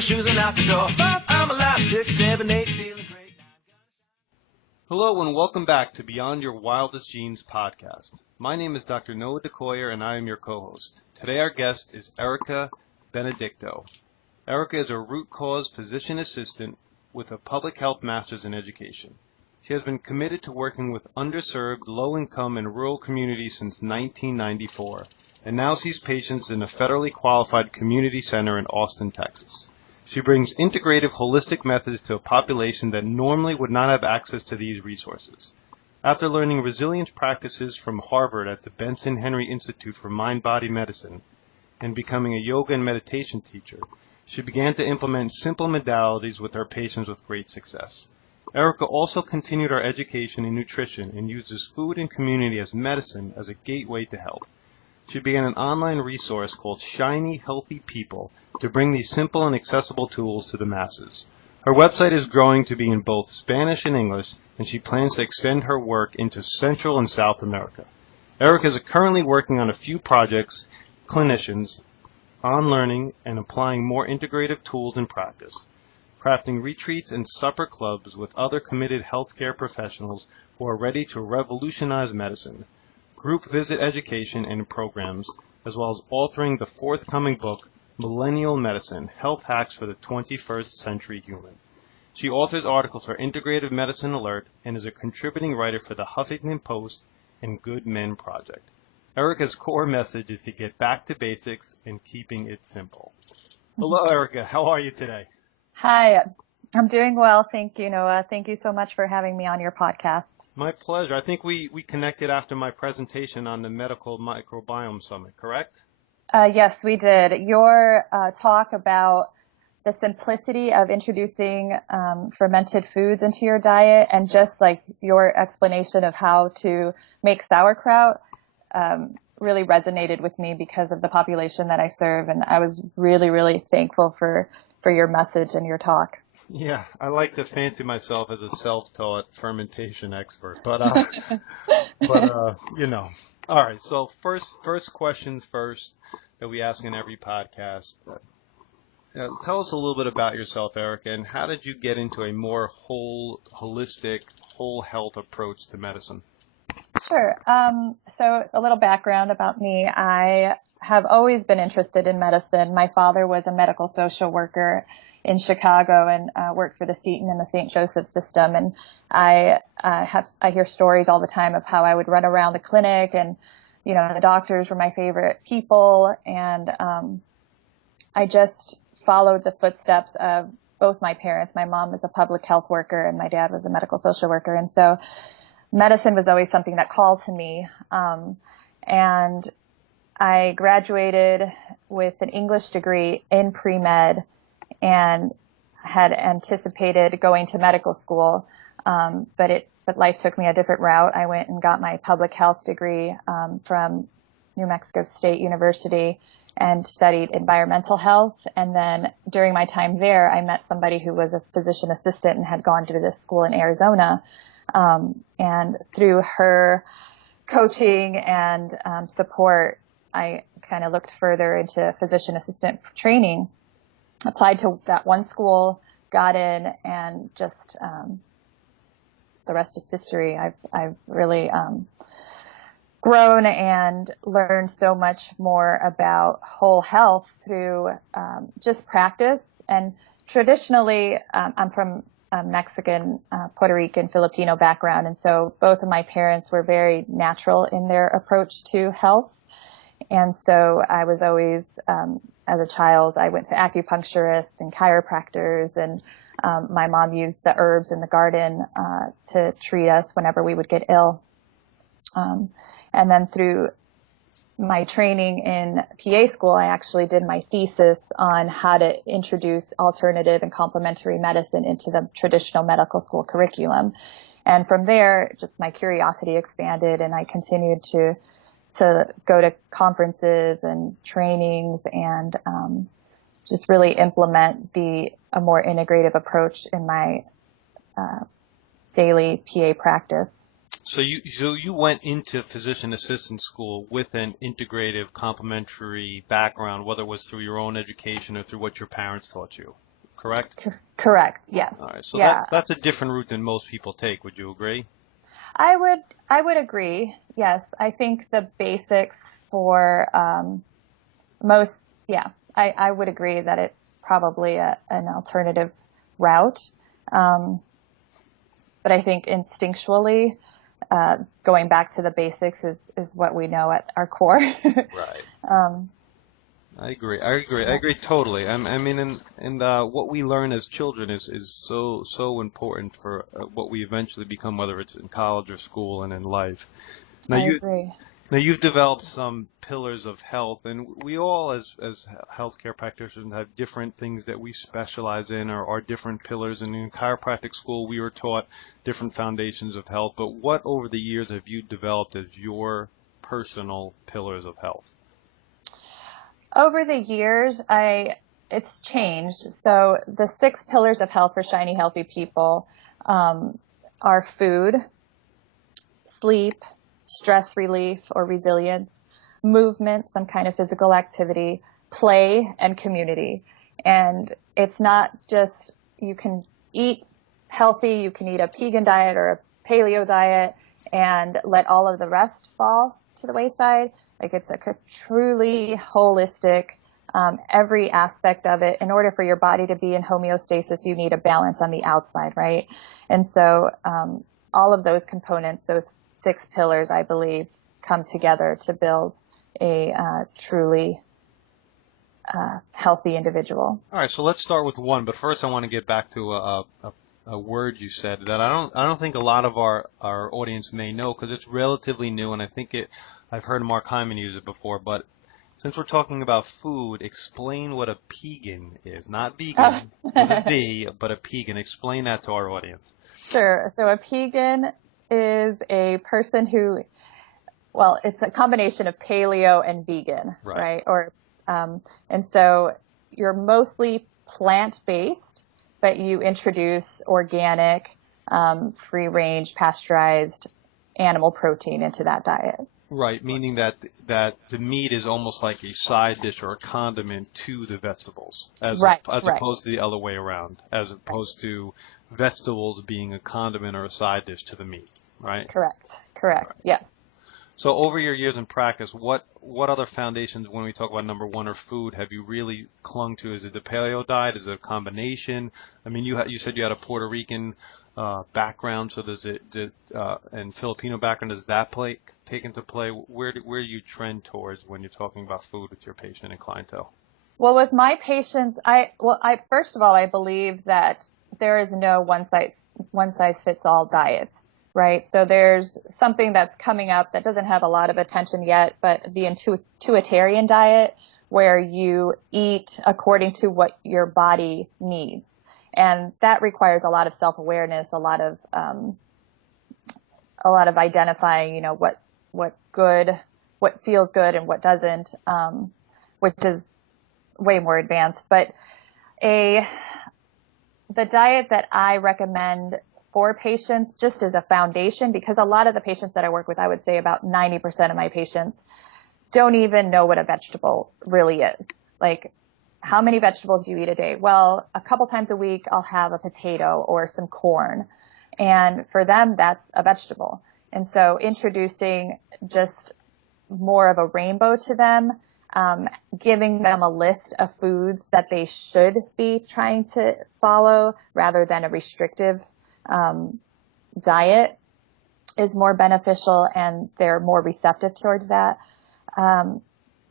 my shoes and out the door. 5, I'm alive. 6, 7, 8, feeling great. Hello and welcome back to Beyond Your Wildest Genes podcast. My name is Dr. Noah DeCoyer and I am your co-host. Today our guest is Erica Benedicto. Erica is a root cause physician assistant with a public health master's in education. She has been committed to working with underserved, low-income, and rural communities since 1994, and now sees patients in a federally qualified community center in Austin, Texas. She brings integrative, holistic methods to a population that normally would not have access to these resources. After learning resilience practices from Harvard at the Benson Henry Institute for Mind-Body Medicine and becoming a yoga and meditation teacher, she began to implement simple modalities with her patients with great success. Erica also continued her education in nutrition and uses food and community as medicine as a gateway to health. She began an online resource called Shiny Healthy People to bring these simple and accessible tools to the masses. Her website is growing to be in both Spanish and English, and she plans to extend her work into Central and South America. Erica is currently working on a few projects, clinicians, on learning and applying more integrative tools in practice, crafting retreats and supper clubs with other committed healthcare professionals who are ready to revolutionize medicine, group visit education and programs, as well as authoring the forthcoming book, Millennial Medicine, Health Hacks for the 21st Century Human. She authors articles for Integrative Medicine Alert and is a contributing writer for the Huffington Post and Good Men Project. Erica's core message is to get back to basics and keeping it simple. Hello, Erica. How are you today? Hi, I'm doing well. Thank you, Noah. Thank you so much for having me on your podcast. My pleasure. I think we connected after my presentation on the Medical Microbiome Summit, correct? Yes, we did. Your talk about the simplicity of introducing fermented foods into your diet and just like your explanation of how to make sauerkraut really resonated with me because of the population that I serve. And I was really, really thankful for your message and your talk. Yeah, I like to fancy myself as a self-taught fermentation expert, but you know. All right, so first questions first that we ask in every podcast. Tell us a little bit about yourself, Erica, and how did you get into a more holistic, whole health approach to medicine? Sure. So a little background about me. I have always been interested in medicine. My father was a medical social worker in Chicago and worked for the Seton and the St. Joseph system. And I hear stories all the time of how I would run around the clinic and, you know, the doctors were my favorite people. And I just followed the footsteps of both my parents. My mom was a public health worker and my dad was a medical social worker. And so medicine was always something that called to me. And I graduated with an English degree in pre-med and had anticipated going to medical school, but life took me a different route. I went and got my public health degree from New Mexico State University and studied environmental health. And then during my time there, I met somebody who was a physician assistant and had gone to this school in Arizona. And through her coaching and support, I kind of looked further into physician assistant training, applied to that one school, got in, and just the rest is history. I've really grown and learned so much more about whole health through just practice. And traditionally, I'm from a Mexican, Puerto Rican, Filipino background, and so both of my parents were very natural in their approach to health. And so I was always, as a child, I went to acupuncturists and chiropractors, and my mom used the herbs in the garden to treat us whenever we would get ill. And then through my training in PA school, I actually did my thesis on how to introduce alternative and complementary medicine into the traditional medical school curriculum. And from there, just my curiosity expanded, and I continued to go to conferences and trainings and just really implement a more integrative approach in my daily PA practice. So you went into physician assistant school with an integrative complementary background, whether it was through your own education or through what your parents taught you. correct? Correct. Yes. All right. So Yeah. that's a different route than most people take. Would you agree? I would agree. Yes. I think the basics for most, yeah, I would agree that it's probably an alternative route. Um, but I think instinctually, going back to the basics is what we know at our core. Right. um, I agree. I agree totally. I mean, and what we learn as children is so important for what we eventually become, whether it's in college or school and in life. Now I you agree. now you've developed some pillars of health, and we all as healthcare practitioners have different things that we specialize in or are different pillars. And in chiropractic school, we were taught different foundations of health. But what over the years have you developed as your personal pillars of health? Over the years, it's changed. So the 6 pillars of health for shiny, healthy people are food, sleep, stress relief or resilience, movement, some kind of physical activity, play, and community. And it's not just you can eat healthy, you can eat a vegan diet or a paleo diet and let all of the rest fall to the wayside. Like it's a truly holistic, every aspect of it. In order for your body to be in homeostasis, you need a balance on the outside, right? And so all of those components, those 6 pillars, I believe, come together to build a truly healthy individual. All right, so let's start with one, but first I want to get back to a word you said that I don't think a lot of our audience may know because it's relatively new, and I think I've heard Mark Hyman use it before, but since we're talking about food, explain what a pegan is. Not vegan with a V, but a pegan. Explain that to our audience. Sure. So a pegan is a person who, well, it's a combination of paleo and vegan, right? And so you're mostly plant-based, but you introduce organic, free-range, pasteurized animal protein into that diet. Right, meaning that the meat is almost like a side dish or a condiment to the vegetables, as opposed to the other way around, as opposed to vegetables being a condiment or a side dish to the meat, right? Correct. Right. Yes. So over your years in practice, what other foundations, when we talk about number one or food, have you really clung to? Is it the paleo diet? Is it a combination? I mean, you said you had a Puerto Rican background, so and Filipino background, does that take into play? Where do you trend towards when you're talking about food with your patient and clientele? Well, with my patients, I first of all, I believe that there is no one size fits all diet, right? So there's something that's coming up that doesn't have a lot of attention yet, but the intuitarian diet, where you eat according to what your body needs. And that requires a lot of self-awareness, a lot of identifying, what feels good and what doesn't, which is way more advanced. But the diet that I recommend for patients, just as a foundation, because a lot of the patients that I work with, I would say about 90% of my patients don't even know what a vegetable really is. Like, how many vegetables do you eat a day? Well, a couple times a week, I'll have a potato or some corn. And for them, that's a vegetable. And so introducing just more of a rainbow to them, giving them a list of foods that they should be trying to follow rather than a restrictive diet is more beneficial, and they're more receptive towards that.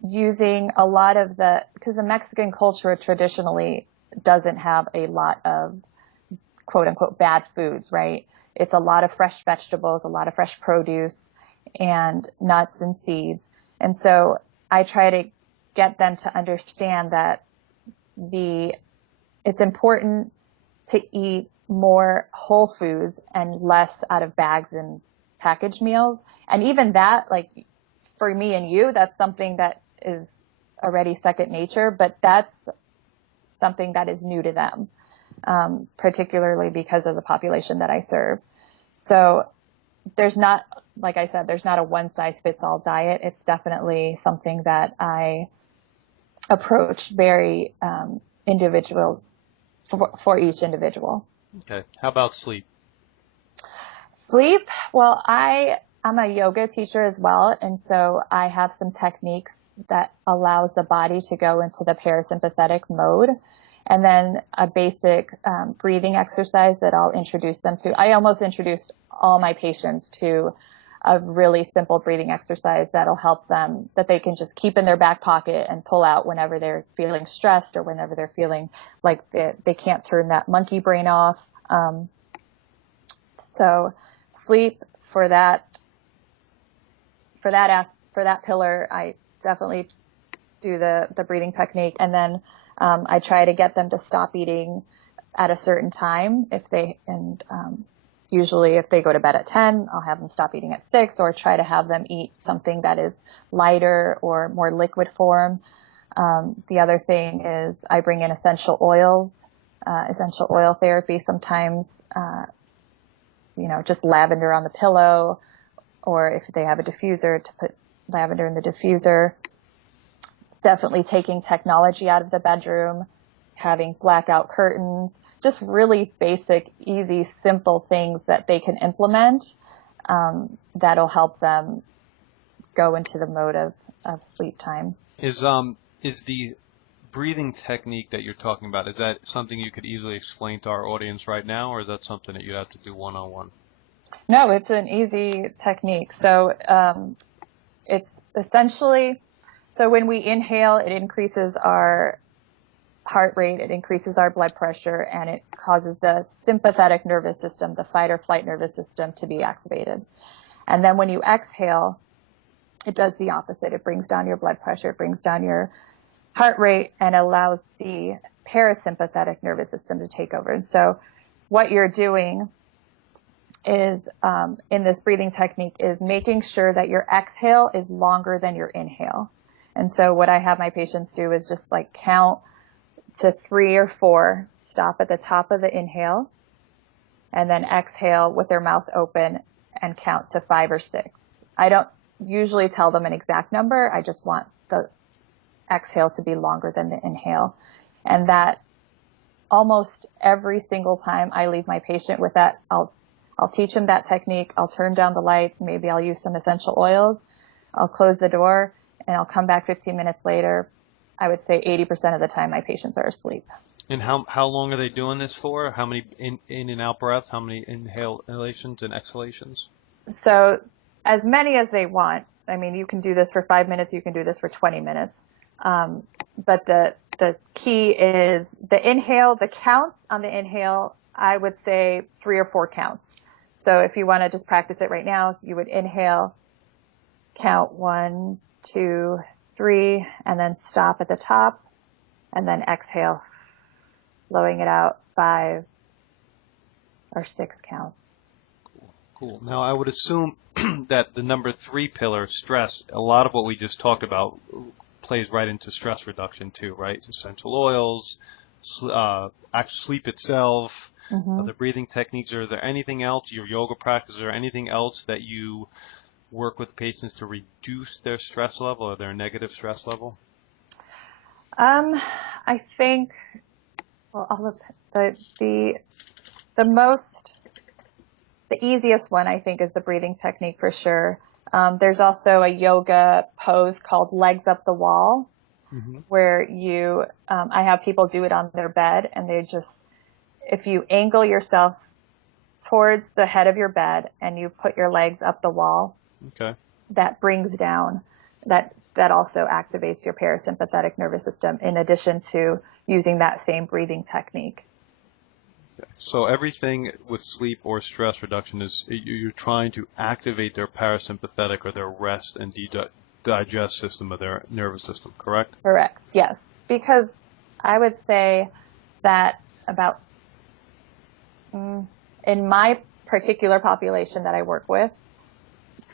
Using a lot of because the Mexican culture traditionally doesn't have a lot of quote unquote bad foods, right? It's a lot of fresh vegetables, a lot of fresh produce and nuts and seeds. And so I try to get them to understand that it's important to eat more whole foods and less out of bags and packaged meals. And even that, like for me and you, that's something that is already second nature, but that's something that is new to them, particularly because of the population that I serve. So there's not, like I said, there's not a one size fits all diet. It's definitely something that I approach very individual for each individual. Okay. How about sleep? Sleep, well, I'm a yoga teacher as well, and so I have some techniques that allows the body to go into the parasympathetic mode, and then a basic breathing exercise that I'll introduce them to. I almost introduced all my patients to a really simple breathing exercise that'll help them, that they can just keep in their back pocket and pull out whenever they're feeling stressed or whenever they're feeling like they can't turn that monkey brain off. So sleep for that pillar, I definitely do the breathing technique. And then, I try to get them to stop eating at a certain time usually if they go to bed at 10, I'll have them stop eating at 6, or try to have them eat something that is lighter or more liquid form. The other thing is I bring in essential oil therapy. Sometimes, just lavender on the pillow, or if they have a diffuser, to put lavender in the diffuser. Definitely taking technology out of the bedroom, having blackout curtains, just really basic, easy, simple things that they can implement, that'll help them go into the mode of sleep time. Is the breathing technique that you're talking about, is that something you could easily explain to our audience right now, or is that something that you have to do one-on-one? No, it's an easy technique. So it's essentially, so when we inhale, it increases our heart rate, it increases our blood pressure, and it causes the sympathetic nervous system, the fight or flight nervous system, to be activated. And then when you exhale, it does the opposite. It brings down your blood pressure, it brings down your heart rate, and allows the parasympathetic nervous system to take over. And so what you're doing is, in this breathing technique, is making sure that your exhale is longer than your inhale. And so what I have my patients do is just like count to 3 or 4, stop at the top of the inhale, and then exhale with their mouth open and count to 5 or 6. I don't usually tell them an exact number. I just want the exhale to be longer than the inhale. And that almost every single time I leave my patient with that, I'll teach them that technique. I'll turn down the lights. Maybe I'll use some essential oils. I'll close the door, and I'll come back 15 minutes later. I would say 80% of the time my patients are asleep. And how long are they doing this for? How many in and out breaths? How many inhalations and exhalations? So as many as they want. I mean, you can do this for 5 minutes. You can do this for 20 minutes. But the key is the inhale, the counts on the inhale, I would say 3 or 4 counts. So if you want to just practice it right now, you would inhale, count 1, 2, 3, and then stop at the top, and then exhale, blowing it out 5 or 6 counts. Cool. Now, I would assume that the number 3 pillar, stress, a lot of what we just talked about plays right into stress reduction too, right? Essential oils, sleep itself, the breathing techniques. Are there anything else, your yoga practice, or anything else that you work with patients to reduce their stress level or their negative stress level? I think, well, all of the easiest one, I think, is the breathing technique for sure. There's also a yoga pose called legs up the wall, where I have people do it on their bed, and if you angle yourself towards the head of your bed and you put your legs up the wall, okay, that brings down, that also activates your parasympathetic nervous system, in addition to using that same breathing technique. Okay. So everything with sleep or stress reduction is you're trying to activate their parasympathetic or their rest and digest system of their nervous system, correct? Correct, yes. Because I would say that about, in my particular population that I work with,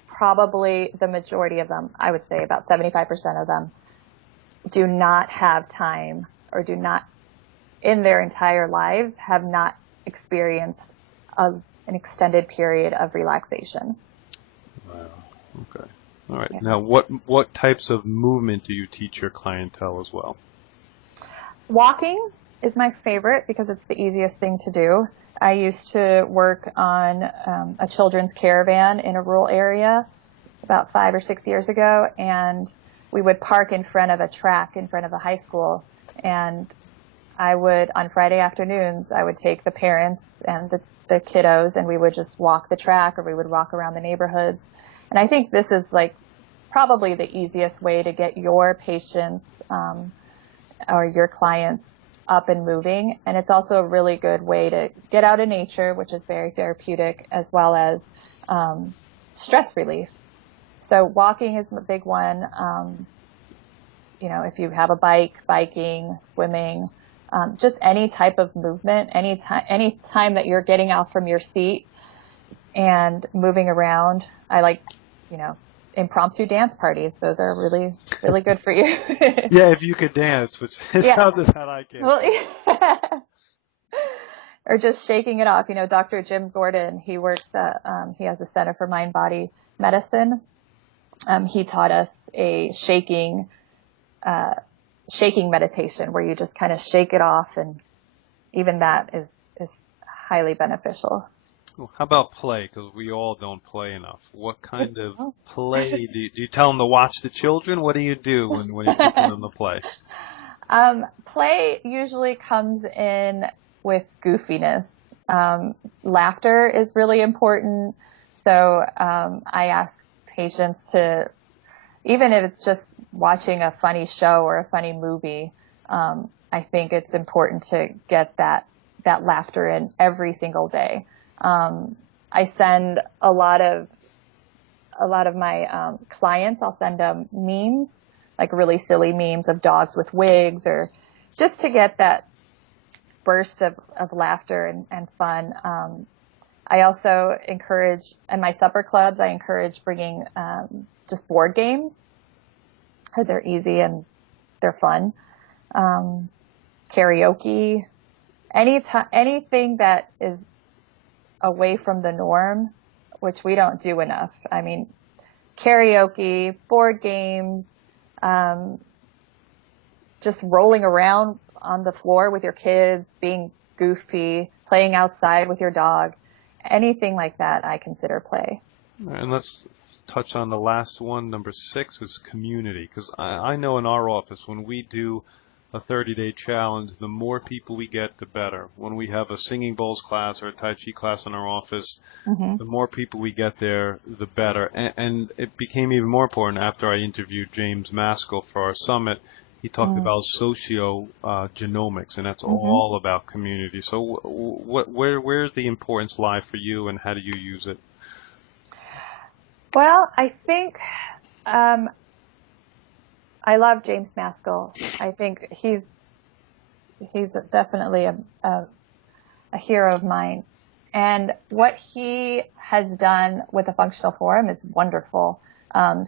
probably the majority of them, I would say about 75% of them, do not have time, or do not, in their entire lives, have not experienced an extended period of relaxation. Wow. Okay. All right. Yeah. Now, what types of movement do you teach your clientele as well? Walking is my favorite because it's the easiest thing to do. I used to work on a children's caravan in a rural area about 5 or 6 years ago, and we would park in front of a track in front of the high school. And on Friday afternoons, I would take the parents and the kiddos, and we would just walk the track, or we would walk around the neighborhoods. And I think this is like probably the easiest way to get your patients or your clients up and moving. And it's also a really good way to get out in nature, which is very therapeutic, as well as stress relief. So walking is a big one. If you have a bike, biking, swimming, just any type of movement, any time that you're getting out from your seat and moving around. I like, impromptu dance parties. Those are really, really good for you. Yeah, if you could dance, which sounds as how I can. Well, yeah. Or just shaking it off. Dr. Jim Gordon, he works at, he has a Center for Mind Body Medicine. He taught us a shaking meditation where you just kind of shake it off, and even that is highly beneficial. Well, how about play? Because we all don't play enough. What kind of play do you tell them to watch the children? What do you do when you're teaching them to play? Play usually comes in with goofiness. Laughter is really important. So I ask patients to, even if it's just watching a funny show or a funny movie, I think it's important to get that laughter in every single day. I send a lot of my clients, I'll send them memes, like really silly memes of dogs with wigs, or just to get that burst of laughter and fun. I also encourage, in my supper clubs, I encourage bringing just board games, because they're easy and they're fun. Karaoke, anything that is away from the norm, which we don't do enough. I mean, karaoke, board games, just rolling around on the floor with your kids, being goofy, playing outside with your dog, anything like that I consider play. And let's touch on the last one, number 6, is community. Because I know in our office, when we do a 30-day challenge, the more people we get, the better. When we have a singing bowls class or a Tai Chi class in our office, the more people we get there, the better. And it became even more important after I interviewed James Maskell for our summit. He talked about socio-genomics, and that's all about community. So where's the importance lie for you, and how do you use it? Well, I think I love James Maskell. I think he's definitely a hero of mine. And what he has done with the Functional Forum is wonderful.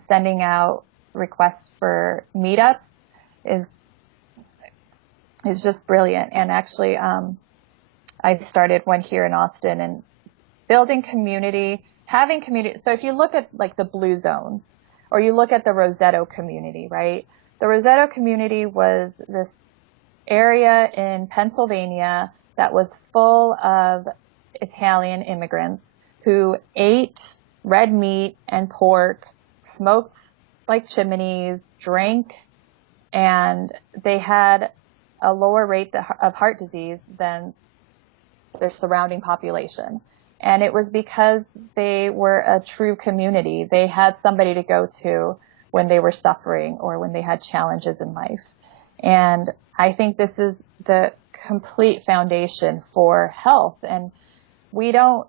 Sending out requests for meetups is just brilliant. And actually, I started one here in Austin, and building community, having community. So if you look at like the Blue Zones, or you look at the Rosetto community, right? The Rosetto community was this area in Pennsylvania that was full of Italian immigrants who ate red meat and pork, smoked like chimneys, drank, and they had a lower rate of heart disease than their surrounding population. And it was because they were a true community. They had somebody to go to when they were suffering or when they had challenges in life. And I think this is the complete foundation for health. And we're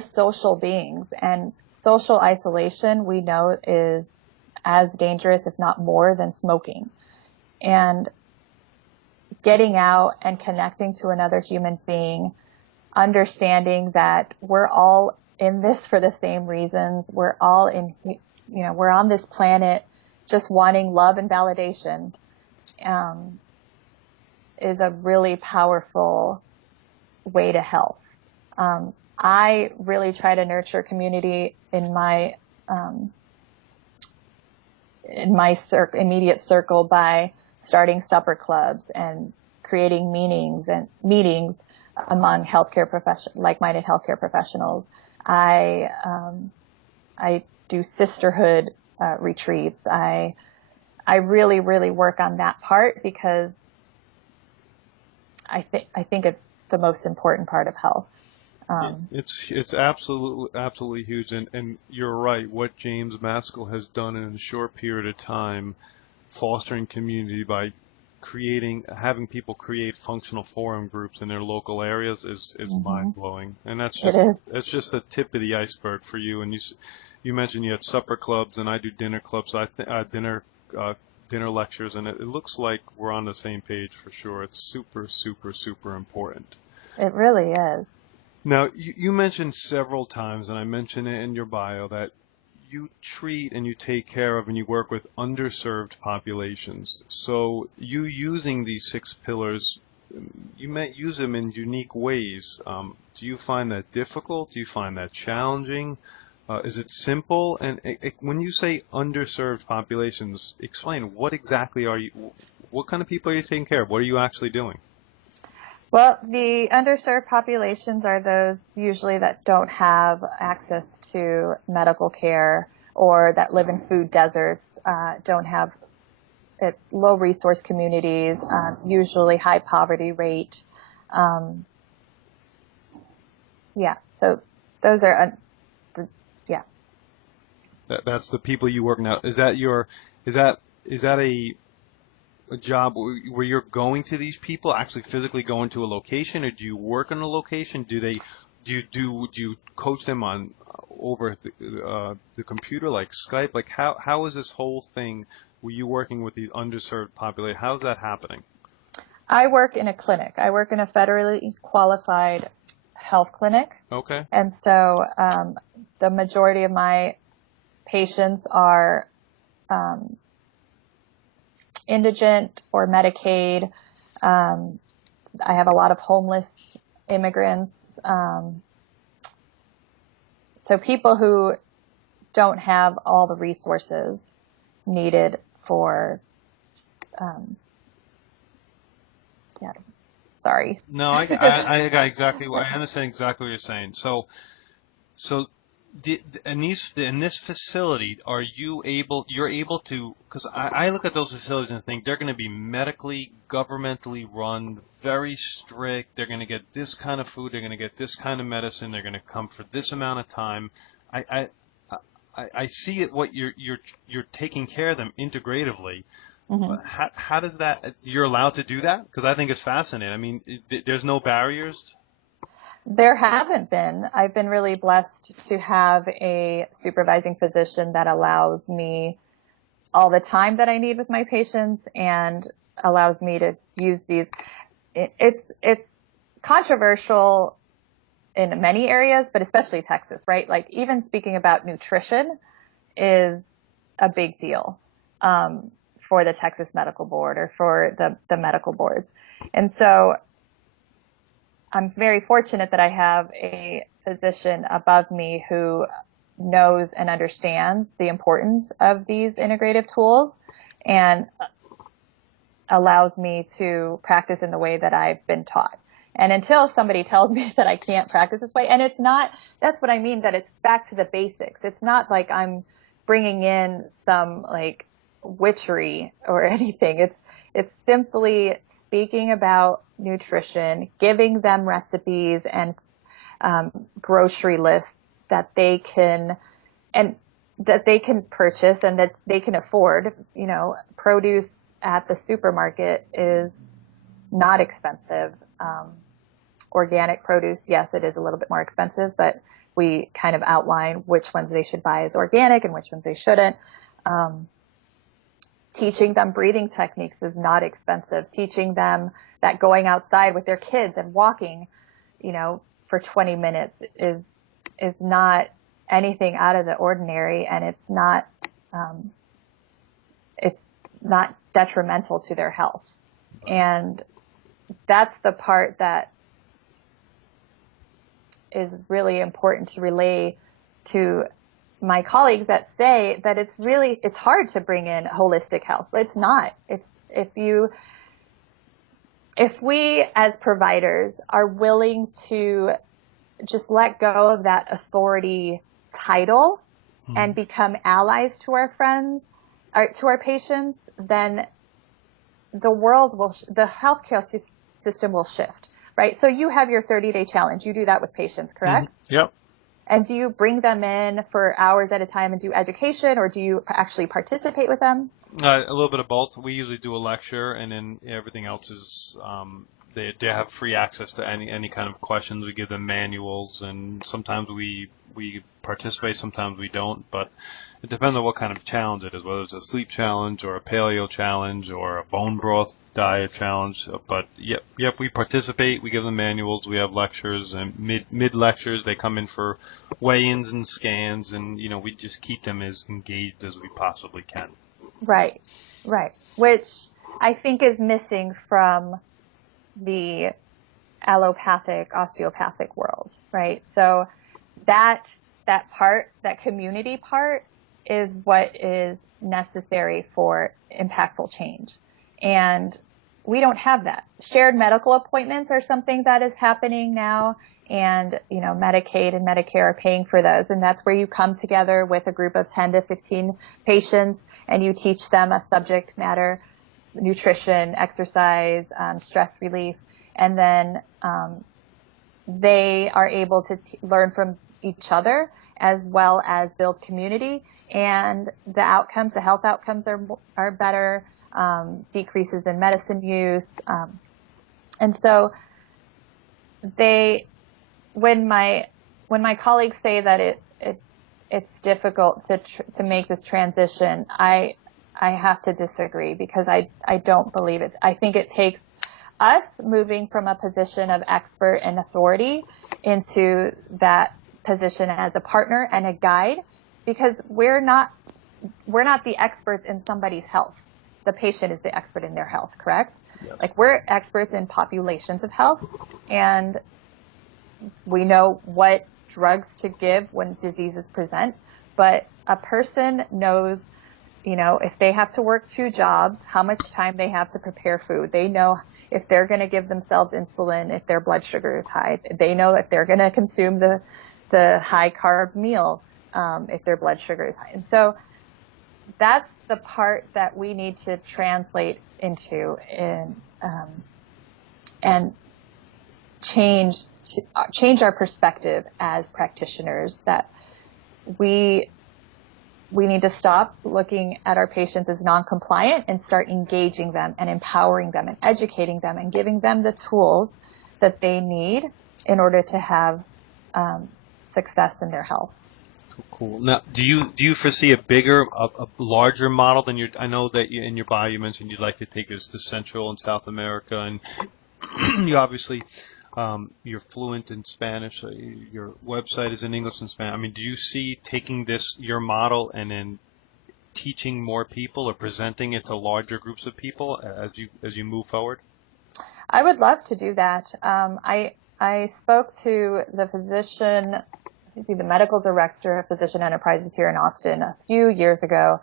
social beings, and social isolation, we know, is as dangerous, if not more, than smoking. And getting out and connecting to another human being, understanding that we're all in this for the same reasons. We're all we're on this planet just wanting love and validation, is a really powerful way to health. I really try to nurture community in in my immediate circle by starting supper clubs and creating meetings among like-minded healthcare professionals. I do sisterhood retreats. I really, really work on that part because I think it's the most important part of health. It's absolutely huge, and you're right. What James Maskell has done in a short period of time, fostering community by having people create functional forum groups in their local areas is mind blowing, and that's just the tip of the iceberg for you. And you mentioned you had supper clubs, and I do dinner clubs. Dinner lectures, and it looks like we're on the same page for sure. It's super, super, super important. It really is. Now, you mentioned several times, and I mentioned it in your bio, that you treat and you take care of and you work with underserved populations. So you using these 6 pillars, you might use them in unique ways. Do you find that difficult? Do you find that challenging? Is it simple? And when you say underserved populations, explain what kind of people are you taking care of? What are you actually doing? Well, the underserved populations are those usually that don't have access to medical care or that live in food deserts, it's low resource communities, usually high poverty rate. So those are, That's the people you work now. Is that a job where you're going to these people, actually physically going to a location, or do you work on a location? Do you coach them on over the computer like Skype? Like how is this whole thing? Were you working with these underserved population? How's that happening? I work in a clinic. I work in a federally qualified health clinic. Okay. And so the majority of my patients are indigent or Medicaid. I have a lot of homeless immigrants. So people who don't have all the resources needed for, sorry. No, I got exactly what I understand exactly what you're saying. So in this facility, you're able to, because I look at those facilities and think they're going to be medically, governmentally run, very strict. They're going to get this kind of food. They're going to get this kind of medicine. They're going to come for this amount of time. I see it. What you're taking care of them integratively. Mm-hmm. How does that? You're allowed to do that? Because I think it's fascinating. I mean, there's no barriers. There haven't been. I've been really blessed to have a supervising physician that allows me all the time that I need with my patients and allows me to use these. It's controversial in many areas, but especially Texas, right? Like even speaking about nutrition is a big deal for the Texas Medical Board or for the medical boards. And so I'm very fortunate that I have a physician above me who knows and understands the importance of these integrative tools and allows me to practice in the way that I've been taught. And until somebody tells me that I can't practice this way, and that's what I mean, that it's back to the basics. It's not like I'm bringing in some like witchery or anything. It's simply speaking about nutrition, giving them recipes and grocery lists that they can purchase and that they can afford. You know, produce at the supermarket is not expensive. Organic produce, yes, it is a little bit more expensive, but we kind of outline which ones they should buy as organic and which ones they shouldn't. Teaching them breathing techniques is not expensive. Teaching them that going outside with their kids and walking, for 20 minutes is not anything out of the ordinary, and it's not detrimental to their health. And that's the part that is really important to relay to my colleagues that say that it's hard to bring in holistic health. It's not. If we as providers are willing to just let go of that authority title and become allies to our friends, or to our patients, then the healthcare system will shift, right? So you have your 30-day challenge. You do that with patients, correct? Yep. And do you bring them in for hours at a time and do education, or do you actually participate with them? A little bit of both. We usually do a lecture, and then everything else is they have free access to any kind of questions. We give them manuals, and sometimes we participate, sometimes we don't. But it depends on what kind of challenge it is, whether it's a sleep challenge or a paleo challenge or a bone broth diet challenge. But yep, we participate. We give them manuals. We have lectures, and mid lectures they come in for weigh-ins and scans, and we just keep them as engaged as we possibly can. Right. Which I think is missing from the allopathic, osteopathic world, right? So that community part is what is necessary for impactful change. And we don't have that. Shared medical appointments are something that is happening now. And, Medicaid and Medicare are paying for those. And that's where you come together with a group of 10 to 15 patients and you teach them a subject matter, nutrition, exercise, stress relief. And then they are able to learn from each other as well as build community. And the health outcomes are better, decreases in medicine use. And so when my colleagues say that it's difficult to make this transition, I have to disagree, because I don't believe it. I think it takes us moving from a position of expert and authority into that position as a partner and a guide, because we're not the experts in somebody's health. The patient is the expert in their health, correct? Yes. Like, we're experts in populations of health, and we know what drugs to give when diseases present, but a person knows, if they have to work 2 jobs, how much time they have to prepare food. They know if they're going to give themselves insulin if their blood sugar is high. They know if they're going to consume the high carb meal if their blood sugar is high. And so that's the part that we need to translate into and change our perspective as practitioners, that we need to stop looking at our patients as non-compliant and start engaging them and empowering them and educating them and giving them the tools that they need in order to have success in their health. Cool. Now, do you foresee a larger model than I know that in your bio you mentioned you'd like to take this to Central and South America, and you obviously you're fluent in Spanish. So your website is in English and Spanish. I mean, do you see taking your model and then teaching more people or presenting it to larger groups of people as you move forward? I would love to do that. I spoke to the physician, the medical director of Physician Enterprises here in Austin a few years ago,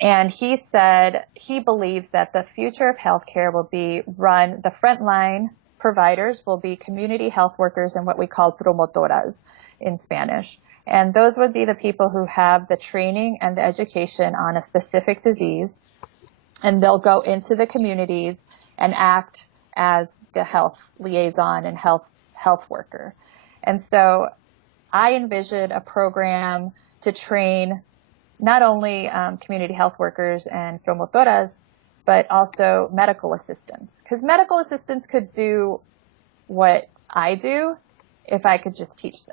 and he said he believes that the future of healthcare will be run, the frontline providers will be community health workers and what we call promotoras in Spanish. And those would be the people who have the training and the education on a specific disease, and they'll go into the communities and act as the health liaison and health worker. And so I envision a program to train not only community health workers and promotoras, but also medical assistants. Because medical assistants could do what I do if I could just teach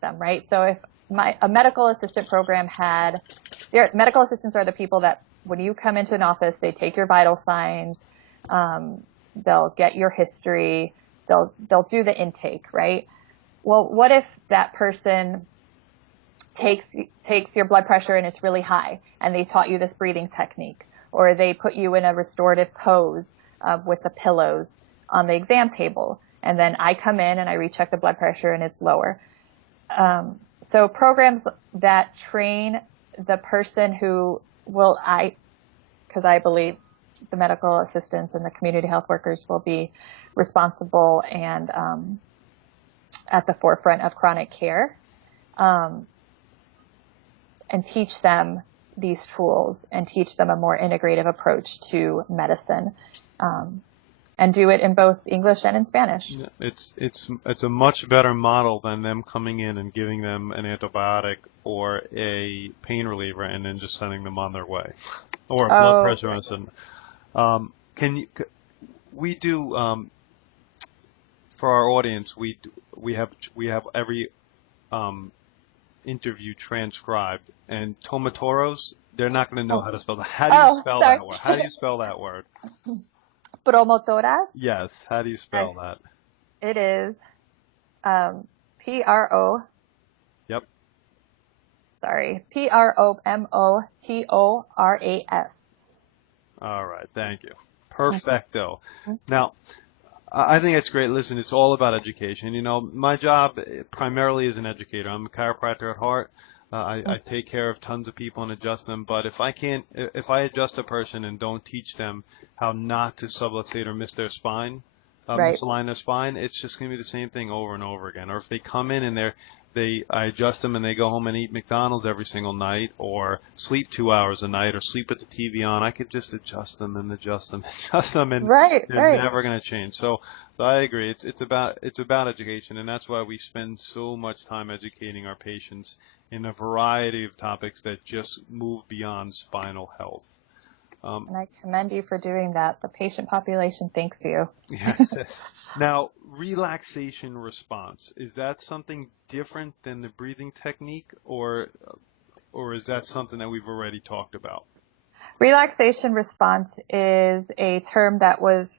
them, right? So if a medical assistant program medical assistants are the people that when you come into an office, they take your vital signs, they'll get your history, they'll do the intake, right? Well, what if that person takes your blood pressure and it's really high, and they taught you this breathing technique, or they put you in a restorative pose with the pillows on the exam table, and then I come in and I recheck the blood pressure and it's lower. so programs that train the person who will, because I believe the medical assistants and the community health workers will be responsible and at the forefront of chronic care, and teach them these tools and teach them a more integrative approach to medicine, and do it in both English and in Spanish. It's a much better model than them coming in and giving them an antibiotic or a pain reliever and then just sending them on their way, or a blood pressure medicine. We do for our audience, we have every interview transcribed, and tomatoros, they're not going to know how to spell that. How do you spell that word? How do you spell that word? Promotoras? Yes. How do you spell that? It is P-R-O. Yep. Sorry. P-R-O-M-O-T-O-R-A-S. All right. Thank you. Perfecto. Now, I think that's great. Listen, it's all about education. You know, my job primarily is an educator. I'm a chiropractor at heart. I take care of tons of people and adjust them. But if I adjust a person and don't teach them how not to subluxate or miss their spine, misalign their spine, it's just going to be the same thing over and over again. Or if they come in and I adjust them and they go home and eat McDonald's every single night, or sleep 2 hours a night, or sleep with the TV on, I could just adjust them, and they're never going to change. So I agree. It's about education, and that's why we spend so much time educating our patients in a variety of topics that just move beyond spinal health. And I commend you for doing that. The patient population thanks you. Yes. Now, relaxation response, is that something different than the breathing technique, or is that something that we've already talked about? Relaxation response is a term that was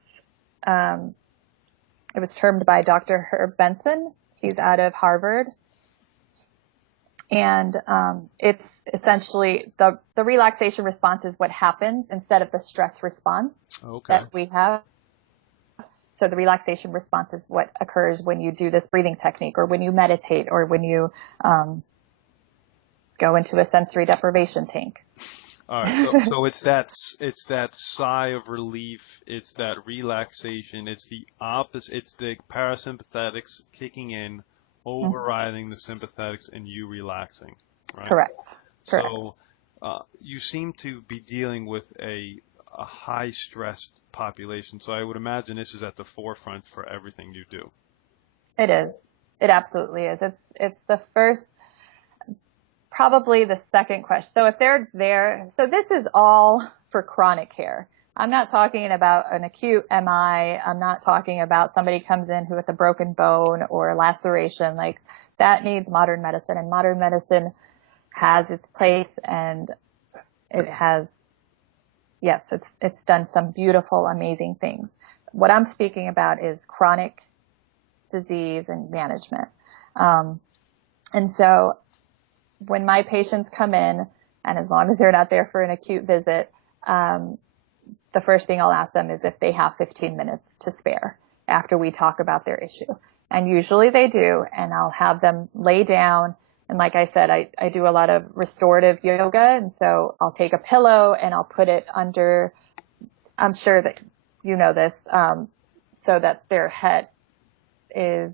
it was termed by Dr. Herb Benson. He's out of Harvard. And it's essentially the relaxation response is what happens instead of the stress response that we have. So the relaxation response is what occurs when you do this breathing technique, or when you meditate, or when you go into a sensory deprivation tank. All right. So it's that sigh of relief. It's that relaxation. It's the opposite. It's the parasympathetics kicking in, overriding the sympathetics, and you relaxing, right? Correct. So you seem to be dealing with a high-stressed population, so I would imagine this is at the forefront for everything you do. It is. It absolutely is. It's the first, probably the second question. So if they're there, so this is all for chronic care. I'm not talking about an acute MI. I'm not talking about somebody comes in who with a broken bone or a laceration. Like, that needs modern medicine, and modern medicine has its place, and it has, yes, it's done some beautiful, amazing things. What I'm speaking about is chronic disease and management. And so when my patients come in, and as long as they're not there for an acute visit, the first thing I'll ask them is if they have 15 minutes to spare after we talk about their issue. And usually they do, and I'll have them lay down. And like I said, I do a lot of restorative yoga, and so I'll take a pillow and I'll put it under, I'm sure that you know this, so that their head is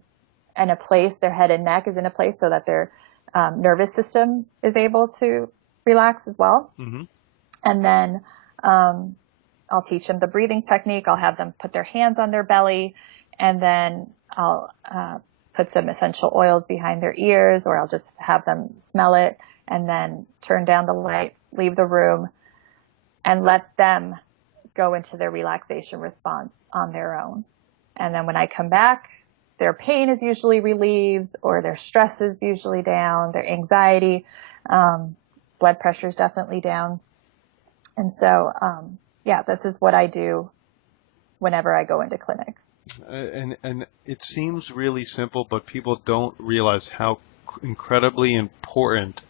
in a place, their head and neck is in a place so that their nervous system is able to relax as well. Mm-hmm. And then I'll teach them the breathing technique. I'll have them put their hands on their belly, and then I'll put some essential oils behind their ears, or I'll just have them smell it, and then turn down the lights, leave the room, and let them go into their relaxation response on their own. And then when I come back, their pain is usually relieved, or their stress is usually down, their anxiety, blood pressure is definitely down. And so, this is what I do whenever I go into clinic. And it seems really simple, but people don't realize how incredibly important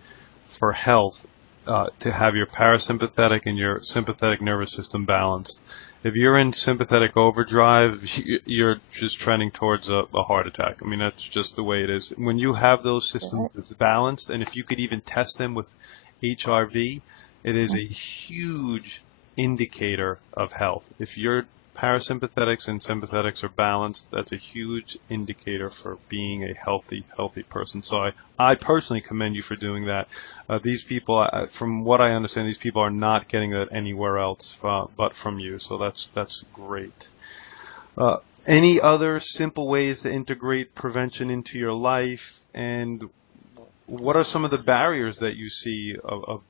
for health to have your parasympathetic and your sympathetic nervous system balanced. If you're in sympathetic overdrive, you're just trending towards a heart attack. I mean, that's just the way it is. When you have those systems balanced, and if you could even test them with HRV, it is a huge indicator of health. If your parasympathetics and sympathetics are balanced, that's a huge indicator for being a healthy person. So I personally commend you for doing that. These people, from what I understand, these people are not getting that anywhere else but from you. So that's great. Any other simple ways to integrate prevention into your life, and what are some of the barriers that you see of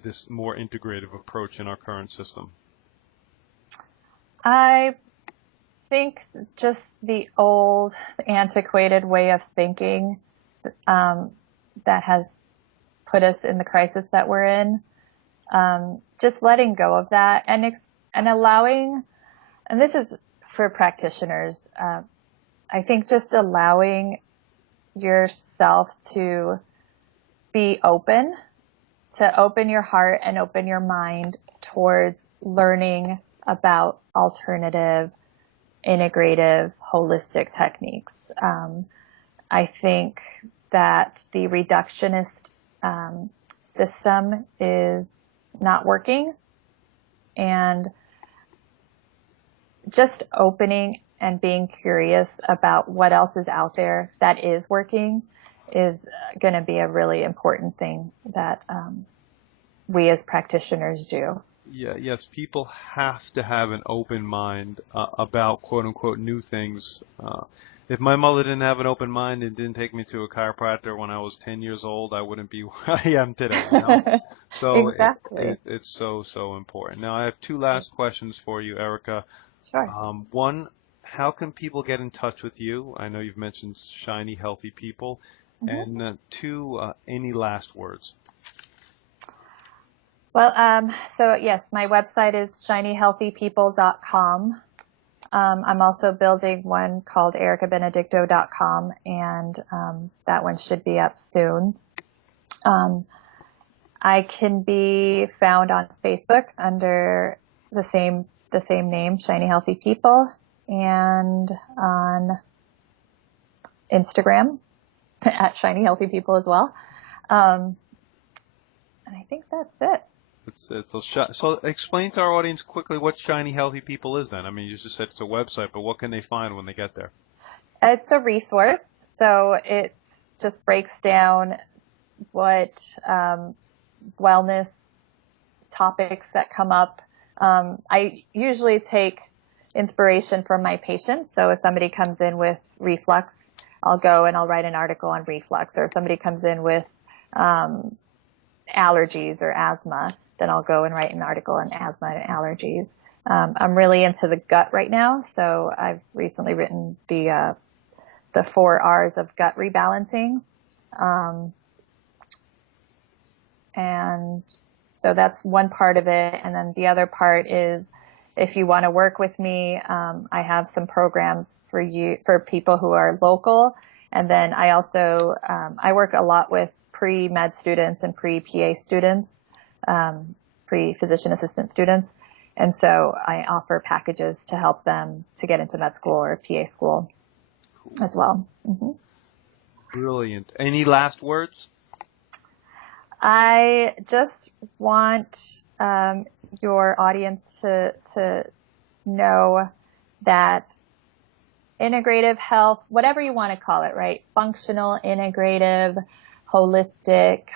this more integrative approach in our current system? I think just the old, antiquated way of thinking that has put us in the crisis that we're in. Just letting go of that and allowing, and this is for practitioners, I think just allowing yourself to be open, to open your heart and open your mind towards learning about alternative, integrative, holistic techniques. I think that the reductionist system is not working, and just opening and being curious about what else is out there that is working is going to be a really important thing that we as practitioners do. Yes, people have to have an open mind about quote unquote new things. If my mother didn't have an open mind and didn't take me to a chiropractor when I was 10 years old, I wouldn't be where I am today. You know? So Exactly. it's so important. Now I have two last questions for you, Erica. Sure. One, how can people get in touch with you? I know you've mentioned Shiny Healthy People. Mm-hmm. And two, any last words? Well, so yes, my website is shinyhealthypeople.com. I'm also building one called ericabenedicto.com, and that one should be up soon. I can be found on Facebook under the same name, Shiny Healthy People, and on Instagram at Shiny Healthy People as well. And I think that's it. So explain to our audience quickly what Shiny Healthy People is then. I mean, you just said it's a website, but what can they find when they get there? It's a resource. So it just breaks down what wellness topics that come up. I usually take inspiration from my patients. So if somebody comes in with reflux, I'll go and I'll write an article on reflux. Or if somebody comes in with allergies or asthma, then I'll go and write an article on asthma and allergies. I'm really into the gut right now, so I've recently written the 4 R's of gut rebalancing. And so that's one part of it. And then the other part is, if you want to work with me, I have some programs for people who are local. And then I also, I work a lot with pre-med students and pre-PA students, pre-physician assistant students. And so I offer packages to help them to get into med school or PA school as well. Mm-hmm. Brilliant. Any last words? I just want your audience to know that integrative health, whatever you want to call it, right? Functional, integrative, holistic,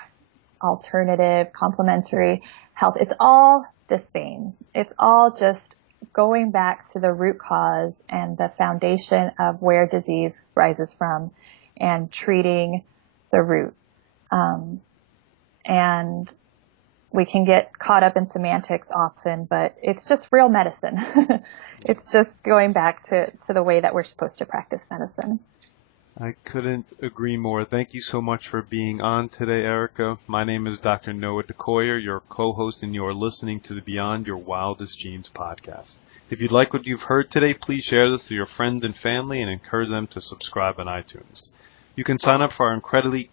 alternative, complementary health. It's all the same. It's all just going back to the root cause and the foundation of where disease rises from and treating the root. And we can get caught up in semantics often, but it's just real medicine. It's just going back to the way that we're supposed to practice medicine. I couldn't agree more. Thank you so much for being on today, Erica. My name is Dr. Noah DeCoyer, your co-host, and you're listening to the Beyond Your Wildest Genes podcast. If you like what you've heard today, please share this with your friends and family and encourage them to subscribe on iTunes. You can sign up for our incredibly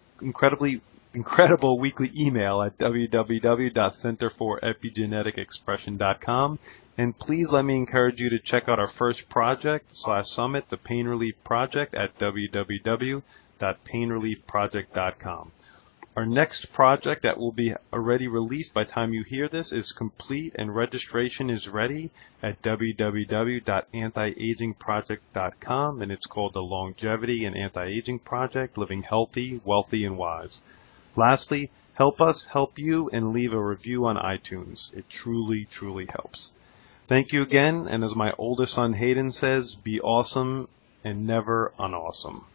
incredible weekly email at www.centerforepigeneticexpression.com. And please let me encourage you to check out our first project/summit, the Pain Relief Project, at www.painreliefproject.com. Our next project that will be already released by the time you hear this is complete, and registration is ready at www.antiagingproject.com, and it's called the Longevity and Anti-Aging Project, Living Healthy, Wealthy, and Wise. Lastly, help us help you and leave a review on iTunes. It truly, truly helps. Thank you again, and as my oldest son Hayden says, be awesome and never unawesome.